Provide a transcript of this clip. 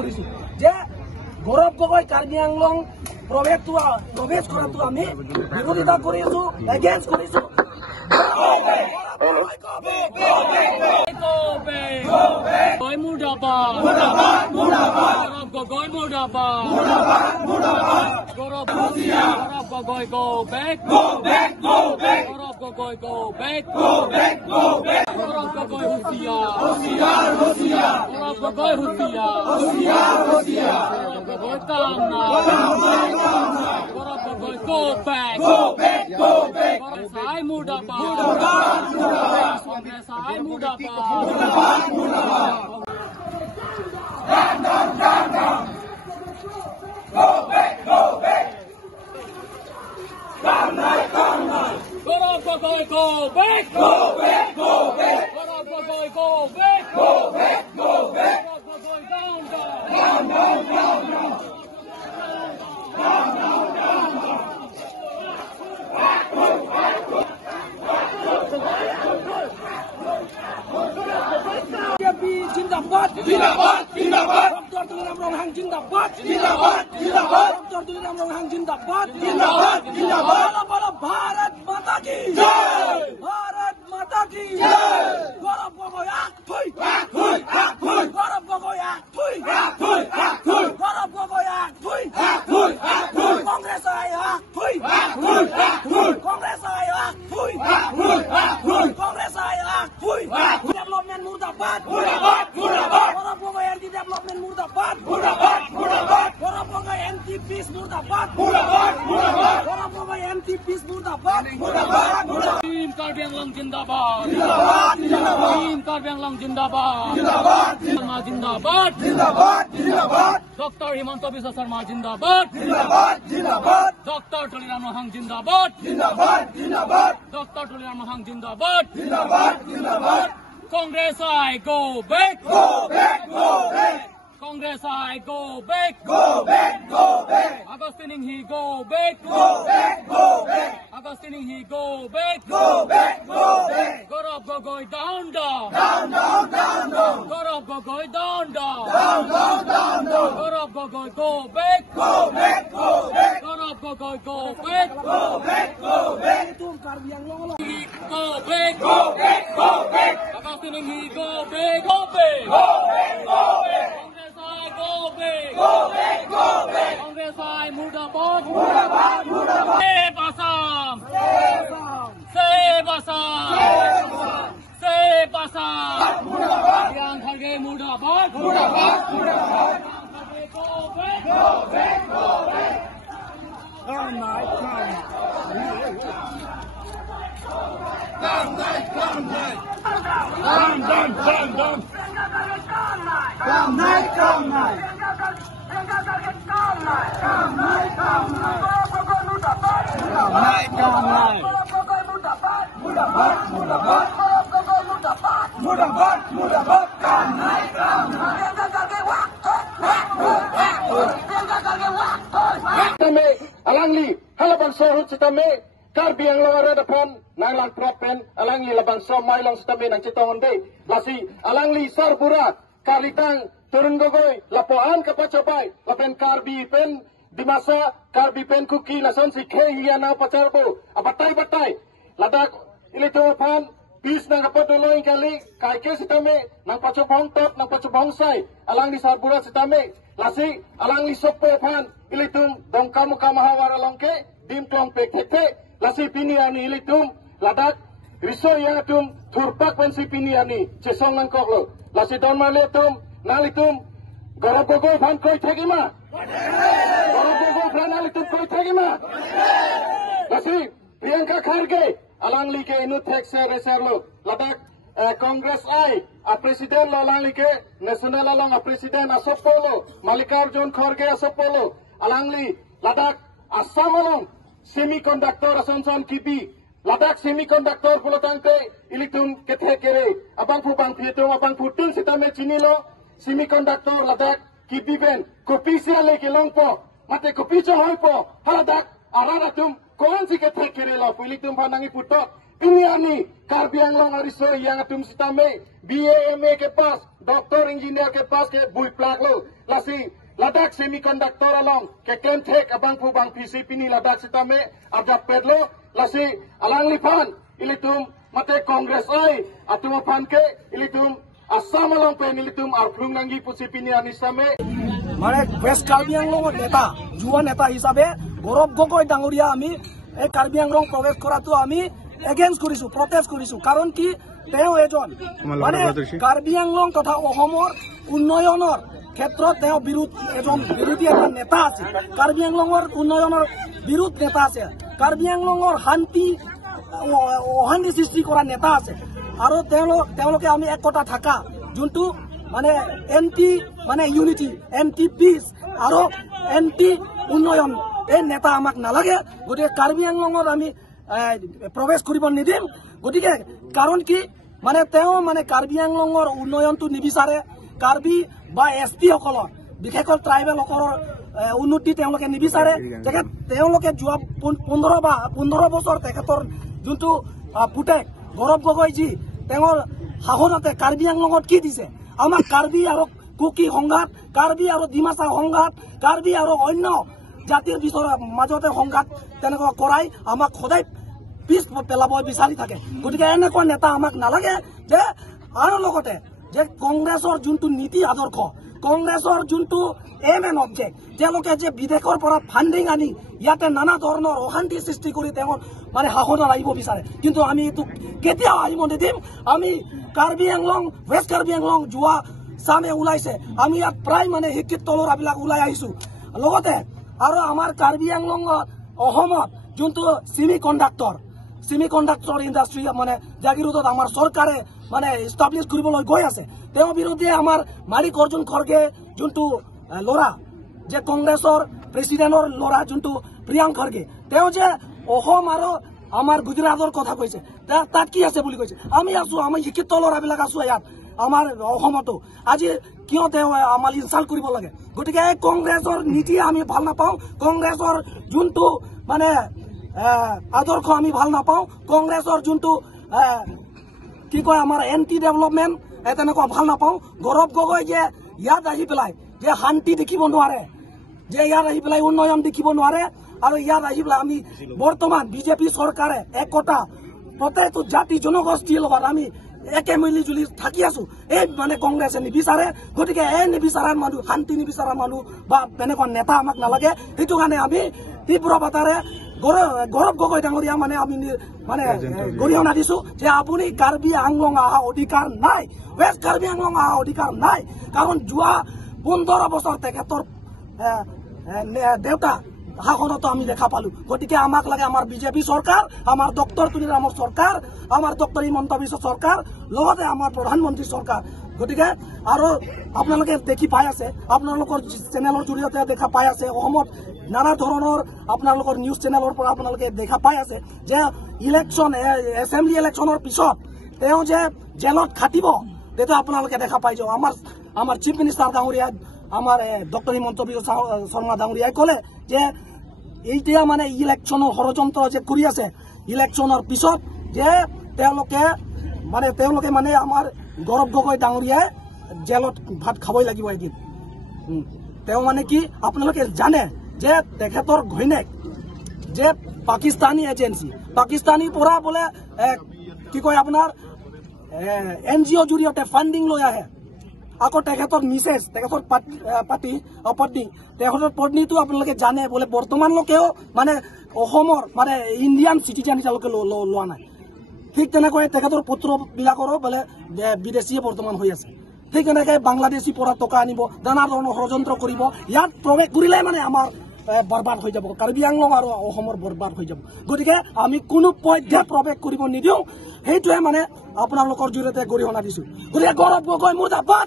কৰিছো যে গৌৰৱ গগৈ কাৰ্বি আংলং প্ৰৱেশ কৰাটো আমি বিৰোধিতা কৰি আছো, এগেইনষ্ট কৰিছো। जिंदाबाद जिंदाबाद जिंदाबाद डॉक्टर तुलिराम रोंहांग जिंदाबाद जिंदाबाद जिंदाबाद डॉक्टर तुलिराम रोंहांग जिंदाबाद जिंदाबाद जिंदाबाद बोलो भारत माता की जय, भारत माता की जय। गौरव गगৈ आग फुई आग फुई आग फुई, गौरव गगৈ आग फुई आग फुई आग फुई, गौरव गगৈ आग फुई आग फुई आग फुई, कांग्रेस आए आग फुई आग फुई आग फुई, कांग्रेस आए आग फुई आग फुई आग फुई, कांग्रेस आए आग फुई आग फुई। डेवलपमेंट मुर्दाबाद मुर्दाबाद मुर्दाबाद, गौरव गगৈ एंटी डेवलपमेंट मुर्दाबाद मुर्दाबाद मुर्दाबाद, गौरव गगৈ एंटी पीस मुर्दाबाद मुर्दाबाद मुर्दाबाद, गौरव गगৈ एंटी पीस मुर्दाबाद मुर्दाबाद मुर्दाबाद। टीम कार्बी आंलং जिंदाबाद जिंदाबाद जिंदाबाद, टीम कार्बी आंलং जिंदाबाद जिंदाबाद जिंदाबाद जिंदाबाद जिंदाबाद, डॉक्टर हिमंत बिश्व शर्मा जिंदाबाद जिंदाबाद जिंदाबाद, डॉक्टर तुलिराम रोंहांग जिंदाबाद जिंदाबाद जिंदाबाद, डॉक्टर तुलिराम रोंहांग जिंदाबाद जिंदाबाद जिंदाबाद। Congress I go back, go back, go back. Congress I go back, go back, go back. Agostining he go back, go back, go back. Agostining he go back, go back, go back. Gaurav Gogoi down, down, down, down, down, down. Gaurav Gogoi down, down, down, down, down, down. Gaurav Gogoi go back, go back, go back. Gaurav Gogoi go back, go back, go back. Tum Karbi Anglong lo. Go back, go back, go back. Agostining he go back, go back, go back, go back. Go back, go back, go back. Congress I Murdabad, Murdabad, Murdabad. Save Assam, save Assam, save Assam, save Assam. Murdabad, Priyank Kharge Murdabad, Murdabad, Murdabad. Go back, go back, go back. Come night, come night. Come night, come night. Come night, come night. Come night, come night. Come night, come night. Come night, come night. Murdabad, Murdabad. Murdabad, Murdabad. Come night, come night. Tame alangli halaban sohut sitame Karbi Anglong ada pon nanglang propen alangli laban so mailong sitame nang citongon de lasi alangli sarburat Kalitang turun gogoi lapoan kapacapai lapen Karbi pen di masa Karbi pen kuki nason si kehiana pacarbo abatai batai ladak ilito pan bis nang kapatuloy kali kaikke sitame nang pacobong top nang pacobong sai alangli sarburat sitame lasi alangli sopo pan ilitung dongkamu kamahawara longke dim klong pekete lasi piniani ilitung ladak riso yatum turpak pen si piniani cesong nang koklo lasi don maletum nalitum Gaurav Gogoi van koi thegima Gaurav Gogoi van nalitum koi thegima lasi Priyanka Kharge alangli ke inu thek se reserlo ladak Congress ai a president lo alangli ke national along a president asopolo Mallikarjun Kharge asopolo alangli ladak Assam along semiconductor asonson kipi ladak semiconductor pulotangte ilitum kethe kere abang pubang pietung abang putul sitame chinilo semiconductor ladak kipi ben kopi siale ke longpo mate kopi cho hoipo haladak araratum kon si kethe kere lo ilitum panangi putok Piniani Karbi Anglong ariso yang atum sitame BA MA K pass doctor engineer K pass K Bui plaque low lasi Ladakh semiconductor along ke claim tek abang pu bang PCP ni Ladakh sitame abjak pedlo lasi alang lipan ilitum mate Congress ai atuma pan ke ilitum Assam along pen ilitum arphung nangi PCP ni anisame মানে West Karbi Anglong নেতা যুৱ নেতা হিচাপে গৌৰৱ গগৈ ডাঙৰীয়া আমি এই কাৰ্বি আংলং প্ৰৱেশ কৰাটো আমি এগেইনষ্ট কৰিছো প্ৰটেষ্ট কৰিছো কাৰণ কি তেওঁ এজন মানে কাৰ্বি আংলং তথা অসমৰ উন্নয়নৰ ক্ষেত্ৰত তেওঁ বিৰোধী এটা নেতা আছে কাৰ্বি আংলঙৰ উন্নয়নৰ বিৰোধ নেতা আছে কাৰ্বি আংলঙৰ অশান্তি সৃষ্টি কৰা নেতা আছে আৰু তেওঁলোকে আমি একতা থাকা যোনটো মানে এন্টি মানে ইউনিটি এন্টি পিস আৰু এন্টি উন্নয়ন এই নেতা আমাক নালাগে গতিকে কাৰ্বি আংলঙত আমি প্ৰৱেশ কৰিব নিদিম গতিকে কাৰণ কি মানে তেওঁ মানে কাৰ্বি আংলঙৰ উন্নয়নটো নিবিচাৰে কাৰ্বি বা এছটি সকলৰ বিশেষকৈ ট্ৰাইবেল সকলৰ উন্নতি তেওঁলোকে নিবিচাৰে তেওঁলোকে যোৱা 15 বছৰ তেখেতৰ যোনটো পুতেক গৌৰৱ গগৈজী তেওঁৰ সাহসতে কাৰ্বি আংলঙত কি দিছে আমাক কাৰ্বি আৰু কুকি সংঘাত কাৰ্বি আৰু ডিমাচা সংঘাত কাৰ্বি আৰু অন্য জাতিৰ মাজতে সংঘাত তেনেকুৱা কৰাই আমাক সদায় পিছ পেলাব বিচাৰি থাকে গতিকে এনেকুৱা নেতা আমাক নালাগে যে আৰু লগতে যে কংগ্ৰেছৰ যোনটো নীতি আদৰ্শ কংগ্ৰেছৰ যোনটো এম এন অবজেক্ট তেওঁলোকে যে বিদেশৰ পৰা ফাণ্ডিং আনি ইয়াতে নানা ধৰণৰ অশান্তি সৃষ্টি কৰি তেওঁৰ মানে শাসনত আহিব বিচাৰে কিন্তু আমি এইটো কেতিয়াও আহিব নিদিম আমি কাৰ্বি আংলং ৱেষ্ট কাৰ্বি আংলং যোৱা চামে ওলাইছে আমি ইয়াত প্ৰায় মানে শিক্ষিত ল'ৰাবিলাক ওলাই আহিছো লগতে আৰু আমাৰ কাৰ্বি আংলঙত অসমত যোনটো ছেমিকণ্ডাক্টৰ ইণ্ডাষ্ট্ৰী মানে জাগিৰোডত আমাৰ চৰকাৰে মানে ইষ্টাব্লিছ কৰিবলৈ গৈ আছে তেওঁৰ বিৰুদ্ধে আমাৰ মালিক অৰ্জুন খৰ্গে যোনটো ল'ৰা যে কংগ্ৰেছৰ প্ৰেচিডেণ্টৰ ল'ৰা যোনটো প্ৰিয়াংক খৰ্গে তেওঁ যে অসম আৰু আমাৰ গুজৰাটৰ কথা কৈছে তাত কি আছে বুলি কৈছে আমি আছো আমি শিক্ষিত ল'ৰাবিলাক আছো ইয়াত আমাৰ অসমতো আজি কিয় তেওঁ আমাৰ ইনচাল্ট কৰিব লাগে গতিকে কংগ্ৰেছৰ নীতি আমি ভাল নাপাওঁ কংগ্ৰেছৰ যোনটো মানে আদৰ্শ আমি ভাল নাপাওঁ কংগ্ৰেছৰ যোনটো কি কয় আমাৰ এন্টি ডেভেলপমেণ্ট তেনেকুৱা ভাল নাপাওঁ গৌৰৱ গগৈ যে ইয়াত আহি পেলাই যে শান্তি দেখিব নোৱাৰে যে ইয়াত আহি পেলাই উন্নয়ন দেখিব নোৱাৰে আৰু ইয়াত আহি পেলাই আমি বৰ্তমান বিজেপি চৰকাৰে একতা প্ৰত্যেকটো জাতি জনগোষ্ঠীৰ লগত আমি একে মিলি জুলি থাকি আছো এই মানে কংগ্ৰেছে নিবিচাৰে গতিকে এই নিবিচাৰা মানুহ শান্তি নিবিচাৰা মানুহ বা তেনেকুৱা নেতা আমাক নালাগে সেইটো কাৰণে আমি তীব্ৰ বাটাৰে গৌৰৱ গগৈ ডাঙৰীয়া মানে আমি মানে গৰিহণা দিছো যে আপুনি কাৰ্বি আংলং অহা অধিকাৰ নাই ৱেষ্ট কাৰ্বি আংলং অহা অধিকাৰ নাই কাৰণ যোৱা 15 বছৰ তেখেতৰ দেউতা শাসনতো আমি দেখা পালো গতিকে আমাক লাগে আমাৰ বিজেপি চৰকাৰ আমাৰ ডক্টৰ তুলিৰামৰ চৰকাৰ আমাৰ ডক্টৰ হিমন্ত বিশ্ব চৰকাৰ লগতে আমাৰ প্ৰধানমন্ত্ৰী চৰকাৰ গতিকে আৰু আপোনালোকে দেখি পাই আছে আপোনালোকৰ চেনেলৰ জৰিয়তে দেখা পাই আছে অসমত নানা ধৰণৰ আপোনালোকৰ নিউজ চেনেলৰ পৰা আপোনালোকে দেখা পাই আছে যে ইলেকশ্যন এছেম্বলি ইলেকশ্যনৰ পিছত তেওঁ যে জেলত খাটিব তেতিয়া আপোনালোকে দেখা পাই যাও আমাৰ চিফ মিনিষ্টাৰ ডাঙৰীয়া আমাৰ ডক্টৰ হিমন্ত বিশ্ব শৰ্মা ডাঙৰীয়াই ক'লে যে এতিয়া মানে ইলেকশ্যনৰ ষড়যন্ত্ৰ যে কৰি আছে ইলেকশ্যনৰ পিছত যে তেওঁলোকে মানে আমাৰ গৌৰৱ গগৈ ডাঙৰীয়াই জেলত ভাত খাবই লাগিব এদিন তেওঁ মানে কি আপোনালোকে জানে যে তেখেতৰ ঘৈণীয়েক যে পাকিস্তানী এজেঞ্চি পাকিস্তানীৰ পৰা বোলে কি কয় আপোনাৰ NGO জৰিয়তে ফাণ্ডিং লৈ আহে আকৌ তেখেতৰ মিছেছ তেখেতৰ পত্নী তেখেতৰ পত্নীটো আপোনালোকে জানে বোলে বৰ্তমানলৈকেও মানে অসমৰ মানে ইণ্ডিয়ান চিটিজেন এতিয়ালৈকে লোৱা নাই ঠিক তেনেকৈ তেখেতৰ পুত্ৰবিলাকৰো বোলে বিদেশীয়ে বৰ্তমান হৈ আছে ঠিক তেনেকৈ বাংলাদেশী পৰা টকা আনিব নানা ধৰণৰ ষড়যন্ত্ৰ কৰিব ইয়াত প্ৰৱেশ কৰিলে মানে আমাৰ বৰবাদ হৈ যাব কাৰ্বি আংলং আৰু অসমৰ বৰবাদ হৈ যাব গতিকে আমি কোনো পধ্যে প্ৰৱেশ কৰিব নিদিওঁ সেইটোৱে মানে আপোনালোকৰ জৰিয়তে গৰিহণা দিছো গতিকে গৌৰৱ গগৈ মুৰ্দাবাদ